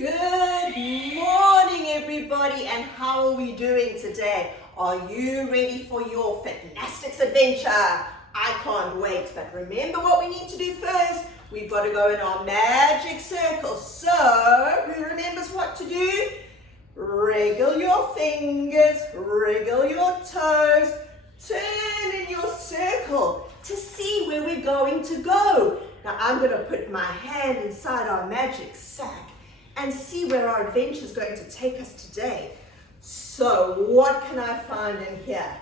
Good morning, everybody, and how are we doing today? Are you ready for your Fitnastics adventure? I can't wait, but remember what we need to do first. We've got to go in our magic circle. So, who remembers what to do? Wriggle your fingers, wriggle your toes, turn in your circle to see where we're going to go. Now, I'm going to put my hand inside our magic sack and see where our adventure is going to take us today. So what can I find in here?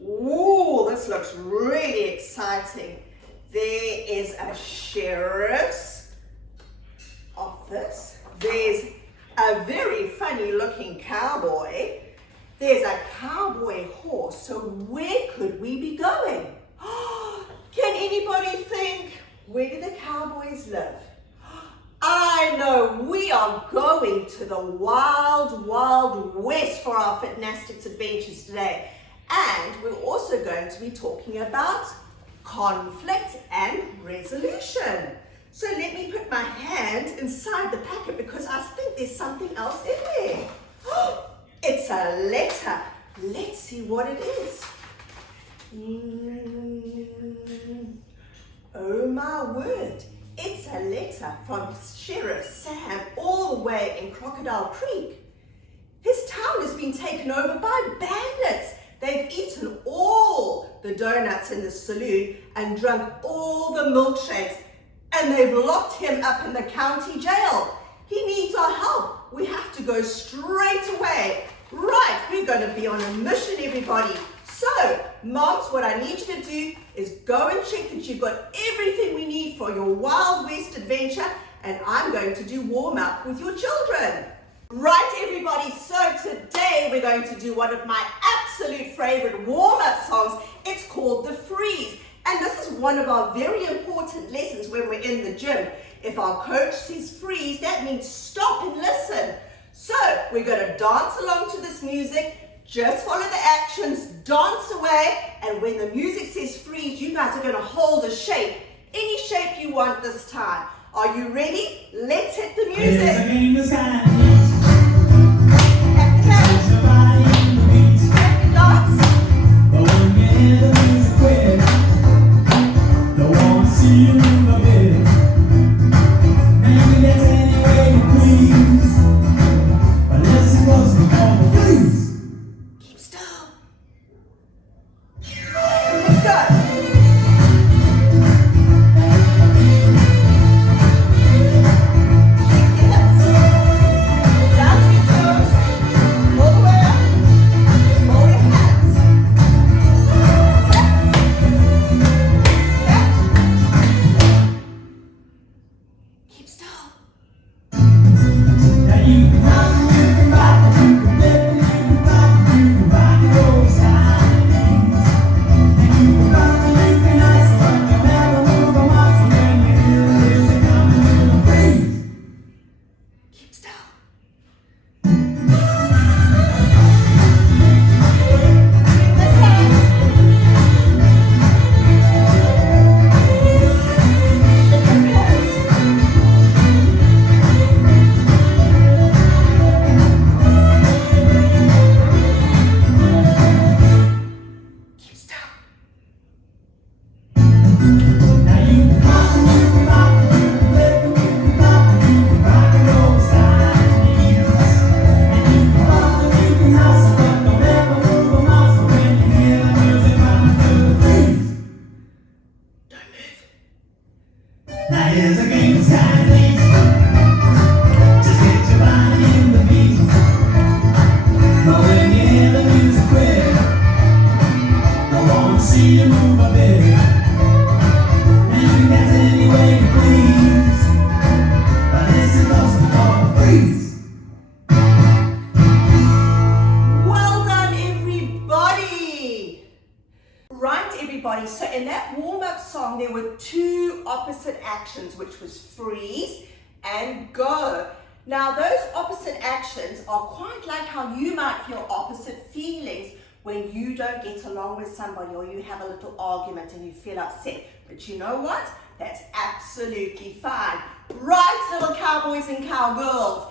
Ooh, this looks really exciting. There is a sheriff's office. There's a very funny looking cowboy. There's a cowboy horse. So where could we be going? Can anybody think, where do the cowboys live? I know, we are going to the wild, wild west for our Fitnastics adventures today. And we're also going to be talking about conflict and resolution. So let me put my hand inside the packet because I think there's something else in there. It's a letter. Let's see what it is. Oh my word. It's a letter from Sheriff Sam all the way in Crocodile Creek. His town has been taken over by bandits. They've eaten all the donuts in the saloon and drunk all the milkshakes, and they've locked him up in the county jail. He needs our help. We have to go straight away. Right, we're going to be on a mission, everybody. So, moms, what I need you to do is go and check that you've got everything we need for your Wild West adventure, and I'm going to do warm up with your children. Right, everybody, so today we're going to do one of my absolute favorite warm-up songs. It's called The Freeze, and this is one of our very important lessons when we're in the gym. If our coach says freeze, that means stop and listen. So, we're going to dance along to this music. Just follow the actions, dance away, and when the music says freeze, you guys are going to hold a shape, any shape you want this time. Are you ready? Let's hit the music. So in that warm-up song, there were two opposite actions, which was freeze and go. Now, those opposite actions are quite like how you might feel opposite feelings when you don't get along with somebody or you have a little argument and you feel upset. But you know what? That's absolutely fine. Right, little cowboys and cowgirls?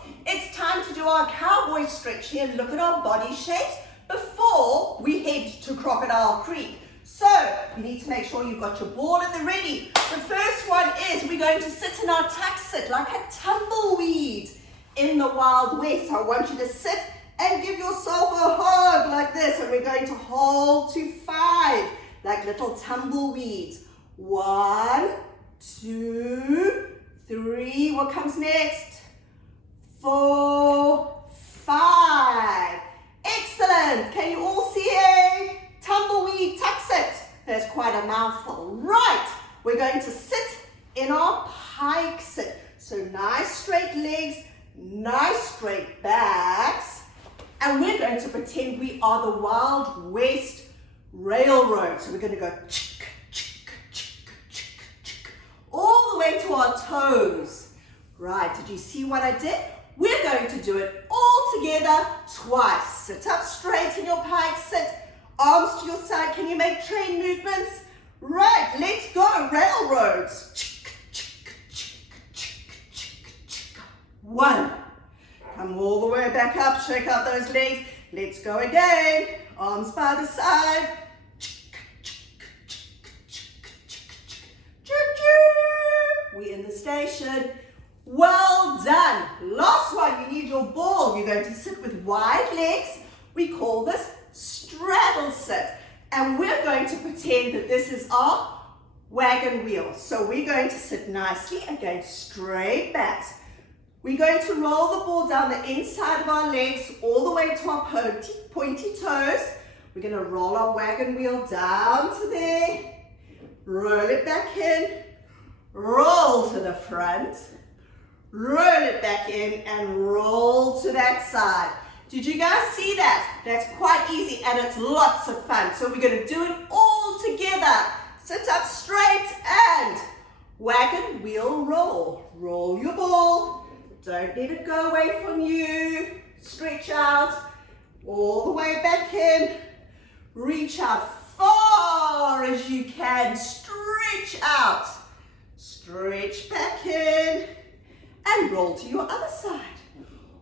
time to do our cowboy stretch here and look at our body shapes before we head to Crocodile Creek. So you need to make sure you've got your ball at the ready. The first one is we're going to sit in our tuck sit like a tumbleweed in the Wild West. So I want you to sit and give yourself a hug like this, and we're going to hold to 5 like little tumbleweeds. 1, 2, 3. What comes next? 4, 5. Excellent. Can you all see a tumbleweed tuck sit? There's quite a mouthful. Right, we're going to sit in our pike sit. So nice straight legs, nice straight backs, and we're going to pretend we are the Wild West Railroad. So we're going to go chick, chick, chick, chick, chick, all the way to our toes. Right, did you see what I did? We're going to do it all together twice. Sit up straight in your pike sit, arms to your side. Can you make train movements? Right, let's go, railroads. Chick, chick, chick, chick, chick, chick. 1. Come all the way back up, shake out those legs. Let's go again. Arms by the side. Chick, chick, chick, chick, chick, chick. We're in the station. Well done. Last one, you need your ball. You're going to sit with wide legs. We call this straddle sit. And we're going to pretend that this is our wagon wheel. So we're going to sit nicely against straight backs. We're going to roll the ball down the inside of our legs all the way to our pointy toes. We're going to roll our wagon wheel down to there. Roll it back in. Roll to the front. Roll it back in and roll to that side. Did you guys see that? That's quite easy and it's lots of fun. So we're going to do it all together. Sit up straight and wagon wheel roll. Roll your ball. Don't let it go away from you. Stretch out all the way back in. Reach out far as you can. Stretch out. Stretch back in. And roll to your other side.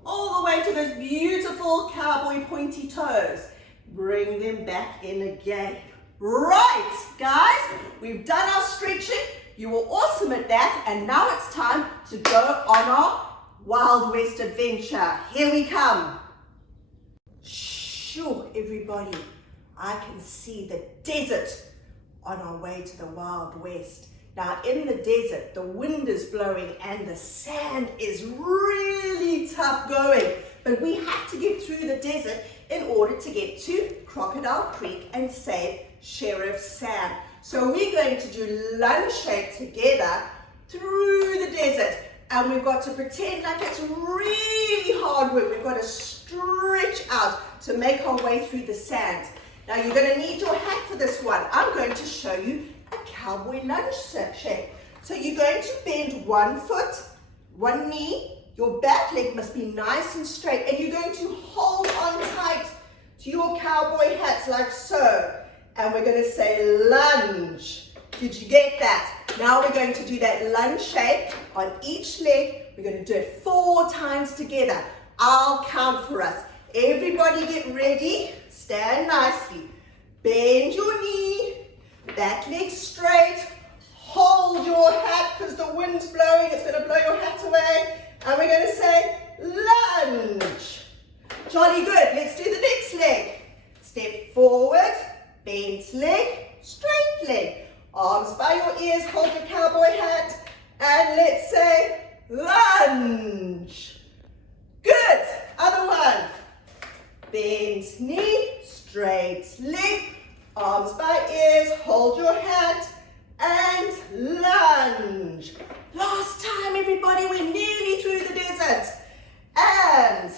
All the way to those beautiful cowboy pointy toes. Bring them back in again. Right, guys, we've done our stretching. You were awesome at that. And now it's time to go on our Wild West adventure. Here we come. Sure, everybody, I can see the desert on our way to the Wild West. Now in the desert, the wind is blowing and the sand is really tough going. But we have to get through the desert in order to get to Crocodile Creek and save Sheriff Sam. So we're going to do lunge shake together through the desert. And we've got to pretend like it's really hard work. We've got to stretch out to make our way through the sand. Now you're going to need your hat for this one. I'm going to show you a cowboy lunge shake. So you're going to bend one foot, one knee. Your back leg must be nice and straight. And you're going to hold on tight to your cowboy hat like so. And we're going to say lunge. Did you get that? Now we're going to do that lunge shake on each leg. We're going to do it 4 times together. I'll count for us. Everybody get ready. Stand nicely. Bend your knee. Back leg straight. Hold your hat because the wind's blowing. It's going to blow your hat away. And we're going to say lunge. Jolly good. Let's do the next leg. Step forward. Bent leg. Straight leg. Arms by your ears. Hold your cowboy hat. And let's say lunge. Good. Other one. Bent knee. Straight leg. Arms by ears, hold your hat, and lunge. Last time, everybody, we're nearly through the desert. And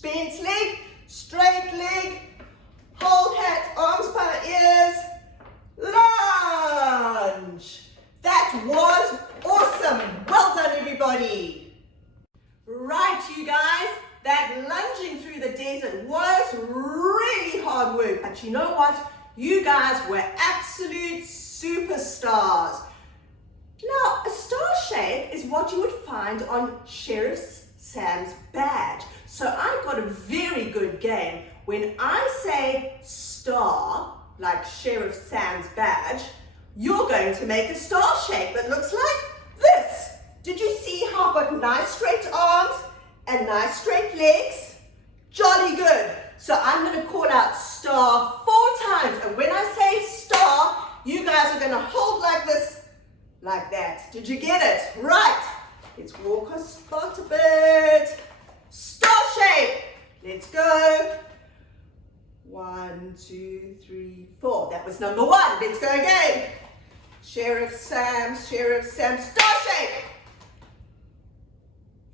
bent leg, straight leg, hold hat, arms by ears, lunge. That was awesome. Well done, everybody. Right, you guys, that lunging through the desert was really hard work. But you know what? You guys were absolute superstars. Now, a star shape is what you would find on Sheriff Sam's badge. So I've got a very good game. When I say star, like Sheriff Sam's badge, you're going to make a star shape that looks like this. Did you see how I've got nice straight arms and nice straight legs? Jolly good. So I'm going to call out star 4 times. And when I say star, you guys are going to hold like this, like that. Did you get it? Right. Let's walk our spot a bit. Star shape. Let's go. 1, 2, 3, 4. That was number 1. Let's go again. Sheriff Sam, star shape.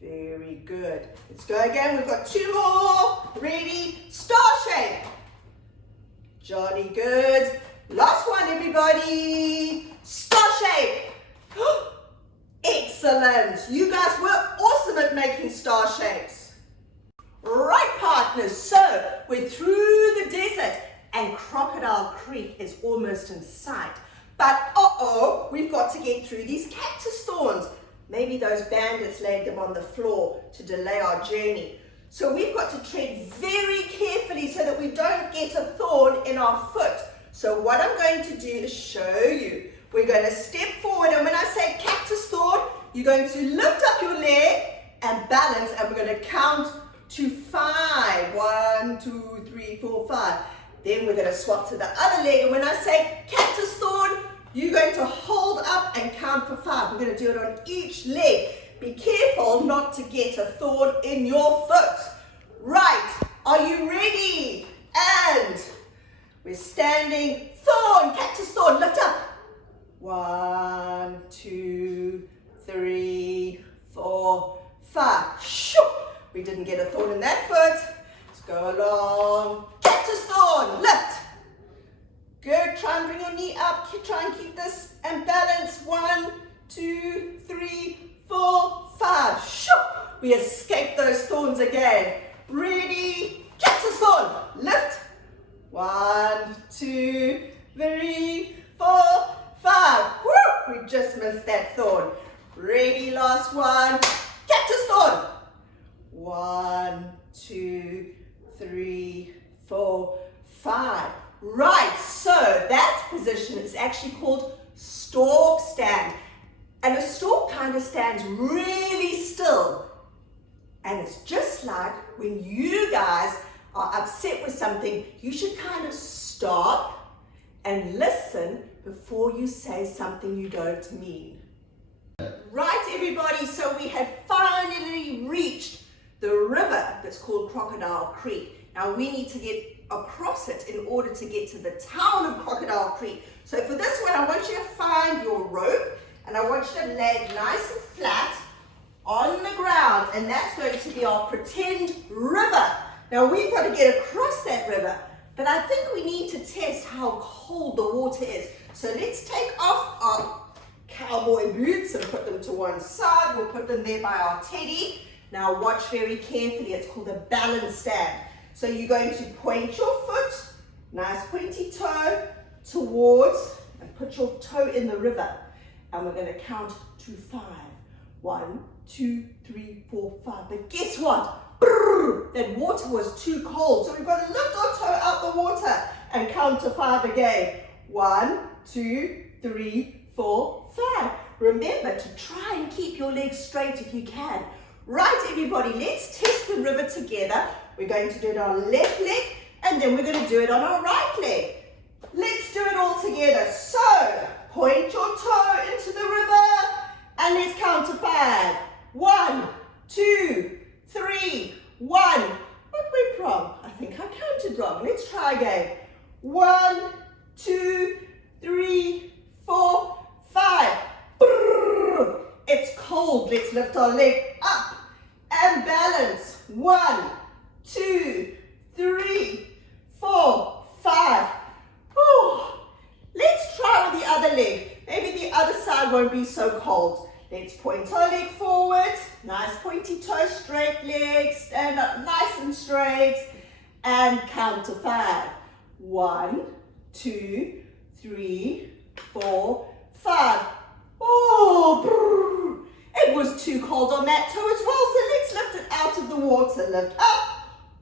Very good. Let's go again. We've got 2 more. Ready? Star shape. Jolly good. Last one, everybody. Star shape. Excellent. You guys were awesome at making star shapes. Right, partners. So we're through the desert and Crocodile Creek is almost in sight. But we've got to get through these cactus thorns. Maybe those bandits laid them on the floor to delay our journey. So we've got to tread very carefully so that we don't get a thorn in our foot. So what I'm going to do is show you. We're going to step forward, and when I say cactus thorn, you're going to lift up your leg and balance, and we're going to count to 5. 1, 2, 3, 4, 5. Then we're going to swap to the other leg, and when I say cactus thorn, you're going to hold up and count for 5. We're going to do it on each leg. Be careful not to get a thorn in your foot. Right, are you ready? And we're standing. Thorn, cactus thorn, lift up. 1, 2, 3, 4, 5. Shoo! We didn't get a thorn in that foot. Let's go along. Cactus thorn, lift. Good, try and bring your knee up. Try and keep this and balance. 1, 2, 3, 4, 5. Shoo! We escaped those thorns again. Ready? Cactus thorn, lift. 1, 2, 3, 4, 5. Woo! We just missed that thorn. Ready, last one. Cactus thorn. 1, 2, 3, 4, 5. Right, so that position is actually called stork stand. And a stork kind of stands really still. And it's just like when you guys are upset with something, you should kind of stop and listen before you say something you don't mean. Right, everybody, so we have finally reached the river that's called Crocodile Creek. Now we need to get across it in order to get to the town of Crocodile Creek. So for this one, I want you to find your rope and I want you to lay it nice and flat on the ground, and that's going to be our pretend river. Now we've got to get across that river, but I think we need to test how cold the water is. So let's take off our cowboy boots and put them to one side. We'll put them there by our teddy. Now watch very carefully. It's called a balance stand. So you're going to point your foot, nice pointy toe, towards, and put your toe in the river. And we're going to count to 5. 1, 2, 3, 4, 5. But guess what? Brrr, that water was too cold. So we've got to lift our toe out the water and count to 5 again. 1, 2, 3, 4, 5. Remember to try and keep your legs straight if you can. Right, everybody, let's test the river together. We're going to do it on our left leg, and then we're going to do it on our right leg. Let's do it all together. So, point your toe into the river, and let's count to 5. 1, 2, 3, 1. What went wrong? I think I counted wrong. Let's try again. 1, 2, 3, 4, 5. Brrr. It's cold. Let's lift our leg up and balance. 1, 2, 3, 4, 5. Oh, let's try with the other leg. Maybe the other side won't be so cold. Let's point our leg forward. Nice pointy toe, straight leg. Stand up nice and straight. And count to 5. 1, 2, 3, 4, 5. Oh, brrr. It was too cold on that toe as well, so let's lift it the water. Lift up.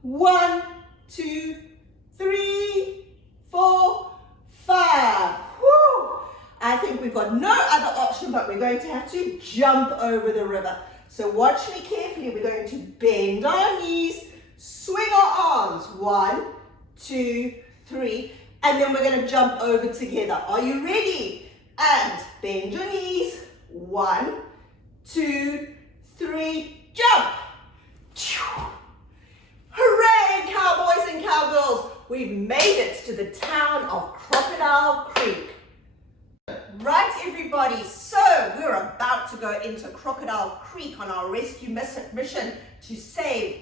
1, 2, 3, 4, 5. Woo! I think we've got no other option, but we're going to have to jump over the river. So watch me carefully. We're going to bend our knees, swing our arms. 1, 2, 3. And then we're going to jump over together. Are you ready? And bend your knees. 1, 2, 3, jump. Hooray, cowboys and cowgirls. We've made it to the town of Crocodile Creek. Right, everybody, so we're about to go into Crocodile Creek on our rescue mission to save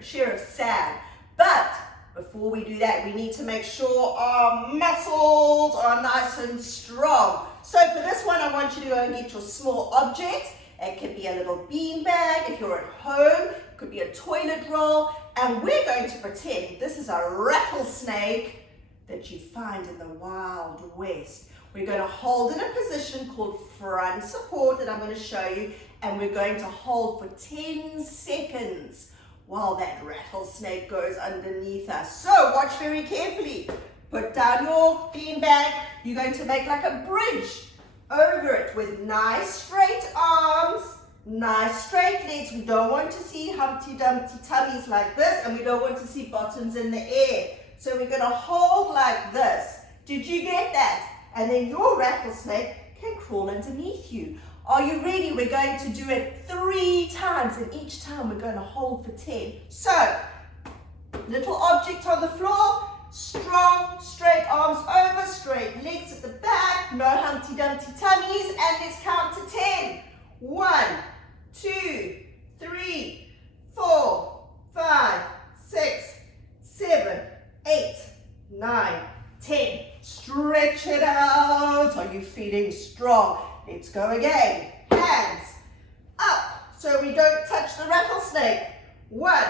Sheriff Sam. But before we do that, we need to make sure our muscles are nice and strong. So for this one, I want you to go and get your small object. It could be a little bean bag if you're at home. It could be a toilet roll. And we're going to pretend this is a rattlesnake that you find in the Wild West. We're going to hold in a position called front support that I'm going to show you. And we're going to hold for 10 seconds while that rattlesnake goes underneath us. So watch very carefully. Put down your bean bag. You're going to make like a bridge over it with nice straight arms, nice straight legs. We don't want to see Humpty Dumpty tummies like this, and we don't want to see bottoms in the air. So we're going to hold like this. Did you get that? And then your rattlesnake can crawl underneath you. Are you ready? We're going to do it 3 times, and each time we're going to hold for 10. So, little object on the floor, strong, straight arms over, straight legs at the back, no Humpty Dumpty tummies, and let's count to 10. 1, 2, 3, 4, 5, 6, 7, 8, 9, 10. Stretch it out. Are you feeling strong? Let's go again. Hands up so we don't touch the rattlesnake. 1,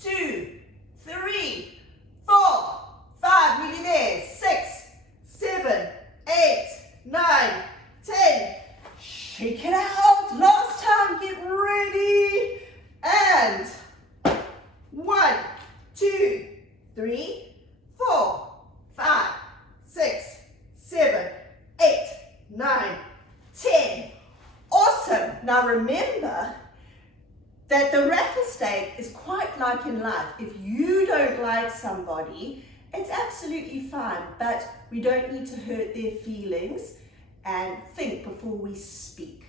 2, 3, 4, 5. Nearly there. 6, 7, 8, 9, 10. Shake it out. Last time. Get ready. And 1, 2, 3, 4, 5, 6, 7, 8, 9, 10. Awesome. Now remember that the rattlesnake is quite like in life. If you don't like somebody, it's absolutely fine, but we don't need to hurt their feelings and think before we speak.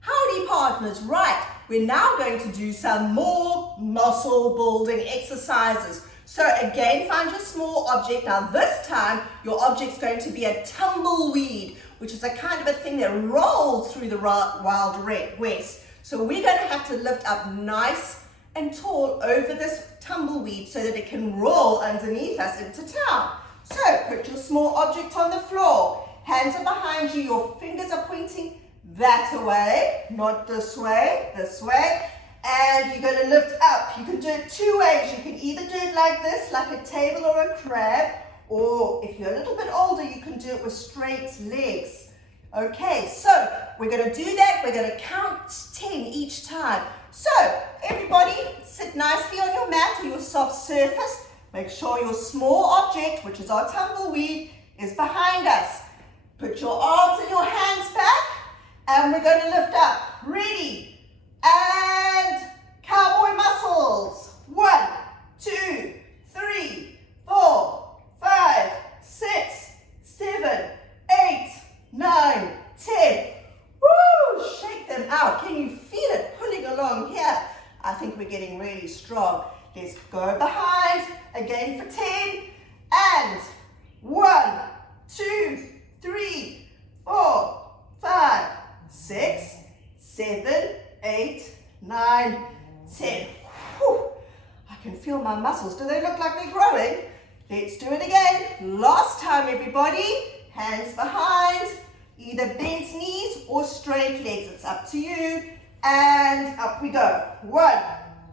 Howdy partners, right, we're now going to do some more muscle building exercises. So again, find your small object. Now this time, your object's going to be a tumbleweed, which is a kind of a thing that rolls through the Wild West. So we're going to have to lift up nice and tall over this tumbleweed so that it can roll underneath us into town. So put your small object on the floor. Hands are behind you. Your fingers are pointing that way, not this way, this way. And you're going to lift up. You can do it 2 ways. You can either do it like this, like a table or a crab, or if you're a little bit older, you can do it with straight legs. Okay, so we're going to do that. We're going to count 10 each time. So everybody sit nicely on your mat or your soft surface. Make sure your small object, which is our tumbleweed, is behind us. Put your arms and your hands back, and we're going to lift up. Ready? And cowboy muscles. 1, 2, 3, 4, 5, 6, 7, 8, 9, 10. Woo! Shake them out. Can you feel it pulling along here? I think we're getting really strong. Let's go behind again for 10. And 1, 2, 3, 4, 5, 6, 7, 8, 9, 10. Whew. I can feel my muscles. Do they look like they're growing? Let's do it again. Last time, everybody. Hands behind. Either bent knees or straight legs. It's up to you. And up we go. 1,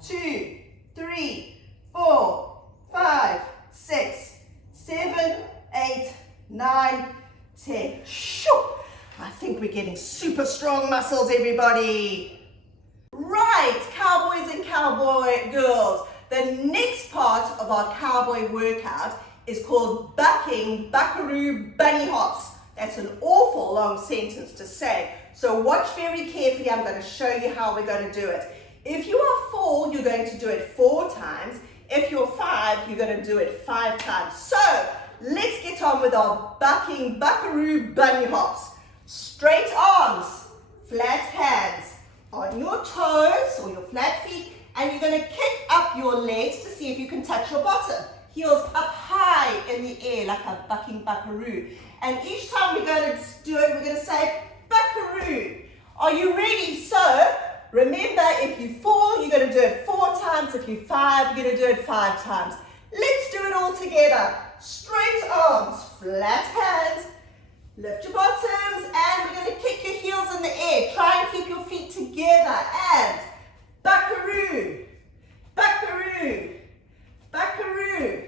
2, 3, 4, 5, 6, 7, 8, 9, 10. Shoo! I think we're getting super strong muscles, everybody. Right, cowboys and cowboy girls. The next part of our cowboy workout is called bucking buckaroo bunny hops. That's an awful long sentence to say. So watch very carefully. I'm going to show you how we're going to do it. If you are 4, you're going to do it 4 times. If you're 5, you're going to do it 5 times. So let's get on with our bucking buckaroo bunny hops. Straight arms, flat hands, on your toes or your flat feet, and you're going to kick up your legs to see if you can touch your bottom. Heels up high in the air like a bucking buckaroo. And each time we're going to do it, we're going to say buckaroo. Are you ready? So remember, if you 4, you're going to do it 4 times. If you 5, you're going to do it 5 times. Let's do it all together. Straight arms, flat hands, lift your bottoms, and we're going to kick your heels in the air. Try and keep your feet together. And buckaroo, buckaroo, buckaroo,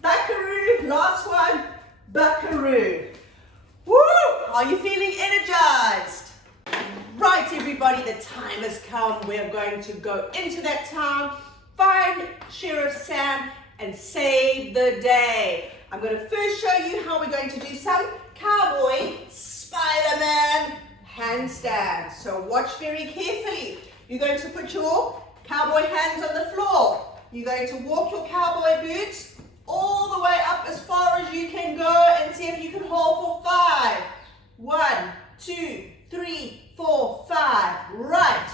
buckaroo. Last one, buckaroo. Woo! Are you feeling energized? Right, everybody, the time has come. We're going to go into that town, find Sheriff Sam, and save the day. I'm going to first show you how we're going to do some cowboy Spider-Man handstands. So watch very carefully. You're going to put your cowboy hands on the floor. You're going to walk your cowboy boots all the way up as far as you can go and see if you can hold for 5. 1, 2, 3, 4, 5. Right.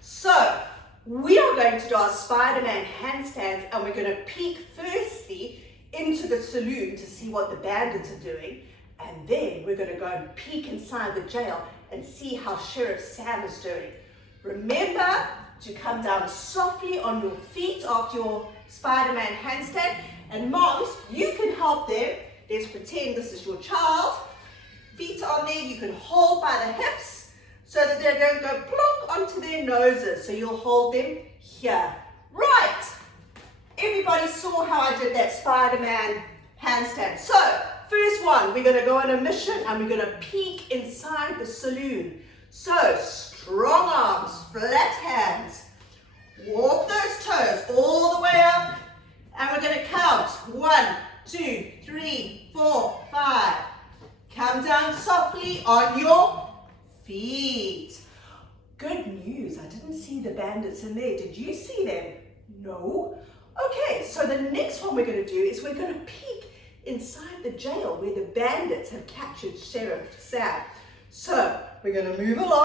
So we are going to do our Spider-Man handstands, and we're going to peek firstly into the saloon to see what the bandits are doing, and then we're going to go and peek inside the jail and see how Sheriff Sam is doing. Remember to come down softly on your feet after your Spider-Man handstand, and moms, you can help them. Let's pretend this is your child. Feet on there, you can hold by the hips so that they don't go plonk onto their noses. So you'll hold them here. Right. Everybody saw how I did that Spider-Man handstand. So first one, we're going to go on a mission and we're going to peek inside the saloon. So strong arms, flat hands. Walk those toes all the way up. And we're going to count. 1, 2, 3, 4, 5. Come down softly on your feet. Good news, I didn't see the bandits in there. Did you see them? No? Okay, so the next one we're going to do is we're going to peek inside the jail where the bandits have captured Sheriff Sam. So we're going to move along.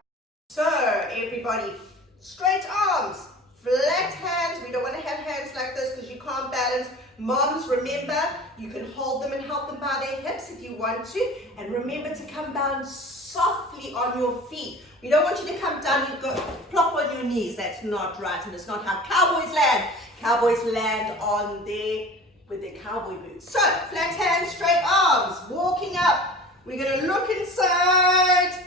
So everybody, straight arms, flat hands. We don't want to have hands like this because you can't balance. Moms, remember, you can hold them and help them by their hips if you want to. And remember to come down softly on your feet. We don't want you to come down and go plop on your knees. That's not right, and it's not how cowboys land. Cowboys land on with their cowboy boots. So, flat hands, straight arms, walking up. We're going to look inside, and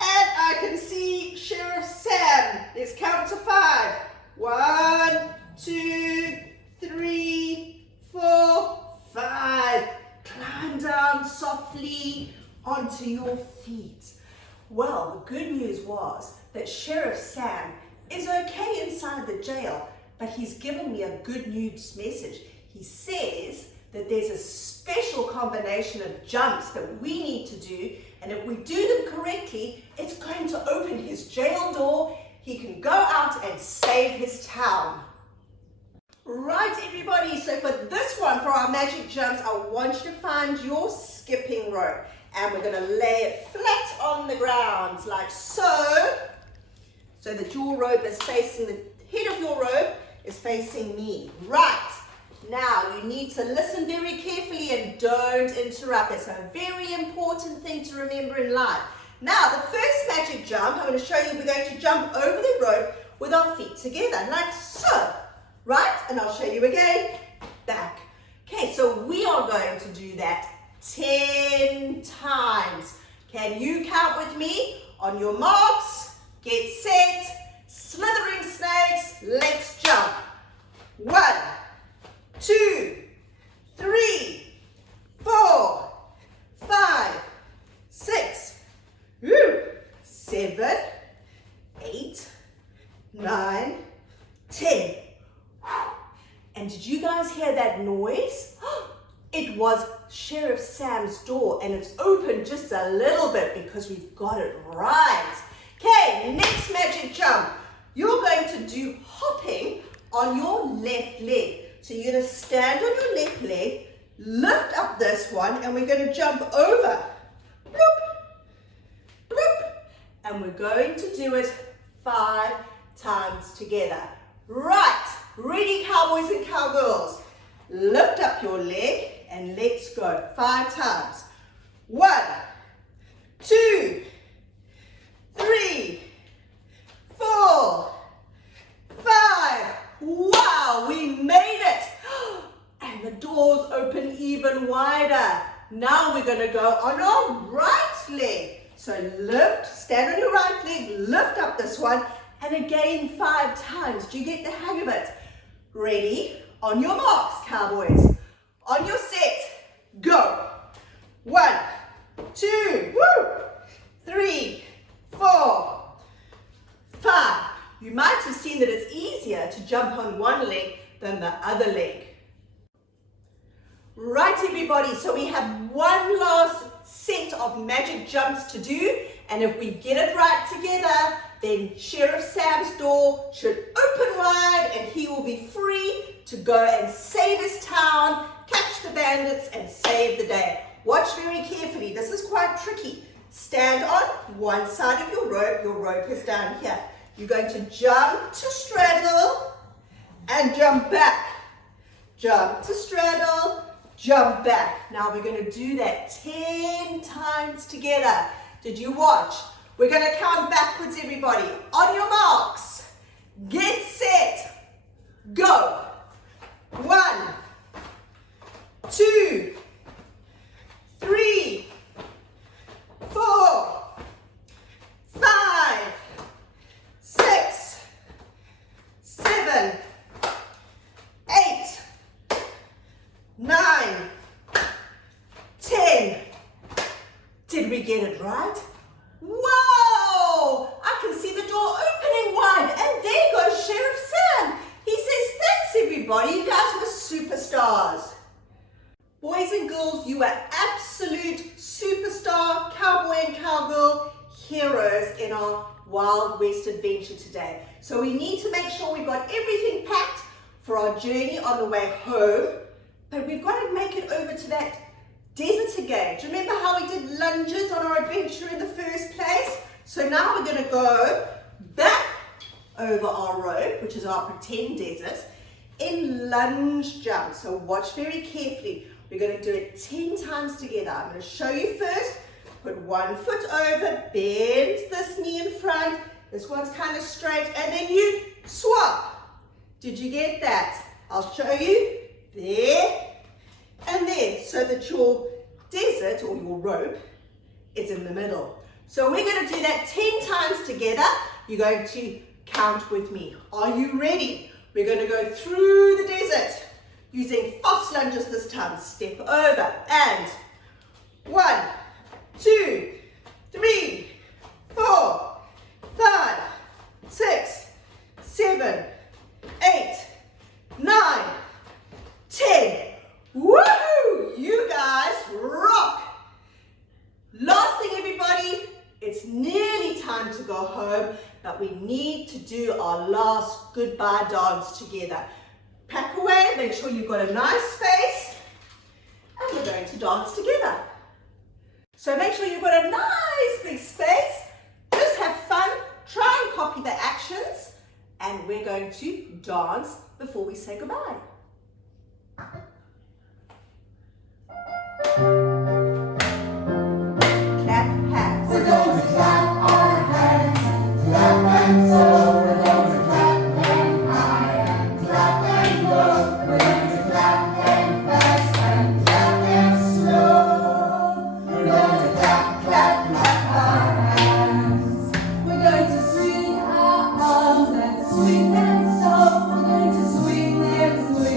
I can see Sheriff Sam. Let's count to 5. 1, 2, 3, 4, 5. Climb down softly onto your feet. Well, the good news was that Sheriff Sam is okay inside the jail, but he's given me a good news message. He says that there's a special combination of jumps that we need to do, and if we do them correctly, it's going to open his jail door. He can go out and save his town. Right, everybody, so for this one, for our magic jumps, I want you to find your skipping rope. And we're going to lay it flat on the ground, like so that your rope is facing, the head of your rope is facing me. Right, now you need to listen very carefully and don't interrupt. It's a very important thing to remember in life. Now, the first magic jump, I'm going to show you, we're going to jump over the rope with our feet together, like so. Right, and I'll show you again, back. Okay, so we are going to do that 10 times. Can you count with me? On your marks, get set, slithering snakes, let's jump. 1, 2, 3, 4, 5, 6, 7, 8, 9, 10. And did you guys hear that noise? It was Sheriff Sam's door, and it's open just a little bit because we've got it right. Okay, next magic jump. You're going to do hopping on your left leg. So you're going to stand on your left leg, lift up this one, and we're going to jump over. Bloop, bloop. And we're going to do it 5 times together. Right, ready cowboys and cowgirls. Lift up your leg and let's go 5 times. 1, 2, 3, 4, 5. Wow, we made it. And the doors open even wider. Now we're going to go on our right leg. So lift, stand on your right leg, lift up this one, and again 5 times. Do you get the hang of it? Ready? On your marks, cowboys. On your set, go. 1, 2, 3, 4, 5. You might have seen that it's easier to jump on one leg than the other leg. Right, everybody, so we have one last set of magic jumps to do, and if we get it right together, then Sheriff Sam's door should open wide and he will be free to go and save his town, catch the bandits, and save the day. Watch very carefully. This is quite tricky. Stand on one side of your rope is down here. You're going to jump to straddle and jump back. Jump to straddle, jump back. Now we're going to do that 10 times together. Did you watch? We're going to count backwards, everybody. On your marks, get set, go. 1, 2, 3, 4, 5, 6, 7, 8, 9, 10. Did we get it right? Whoa! I can see the door opening wide, and there goes Sheriff Sam. He says, thanks everybody, you guys were superstars. Boys and girls, you are absolute superstar, cowboy and cowgirl heroes in our Wild West adventure today. So we need to make sure we've got everything packed for our journey on the way home, but we've got to make it over to that desert again. Do you remember how we did lunges on our adventure in the first place? So now we're going to go back over our rope, which is our pretend desert, in lunge jump. So watch very carefully. We're going to do it 10 times together. I'm going to show you first. Put one foot over, bend this knee in front. This one's kind of straight, and then you swap. Did you get that? I'll show you. There and there, so that your desert or your rope is in the middle. So we're going to do that 10 times together. You're going to count with me. Are you ready? We're going to go through the desert using fast lunges this time. Step over and 1, 2, 3, 4, 5, 6, 7, 8, 9, 10. Woohoo! You guys rock! Last thing, everybody, it's nearly time to go home, but we need to do our last goodbye dance together. Pack away, make sure you've got a nice space, and we're going to dance together. So make sure you've got a nice big space, just have fun, try and copy the actions, and we're going to dance before we say goodbye. Clap hands. We're going to clap our hands, clap and slow. We're going to clap them high and clap them low. We're going to clap them fast and clap them slow. We're going to clap, clap, clap our hands. We're going to swing our arms and swing them so. We're going to swing them, swing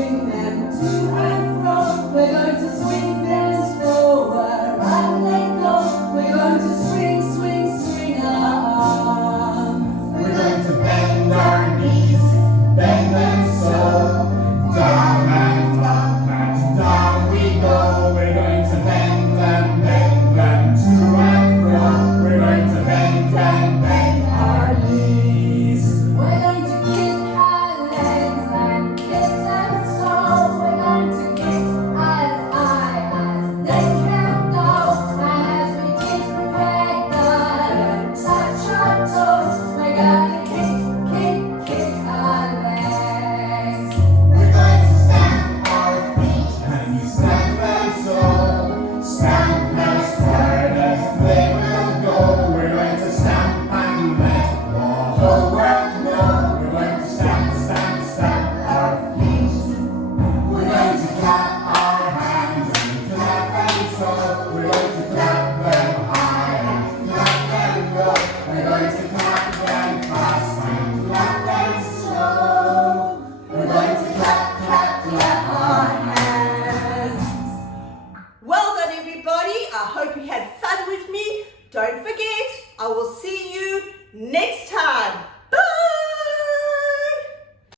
I hope you had fun with me. Don't forget, I will see you next time.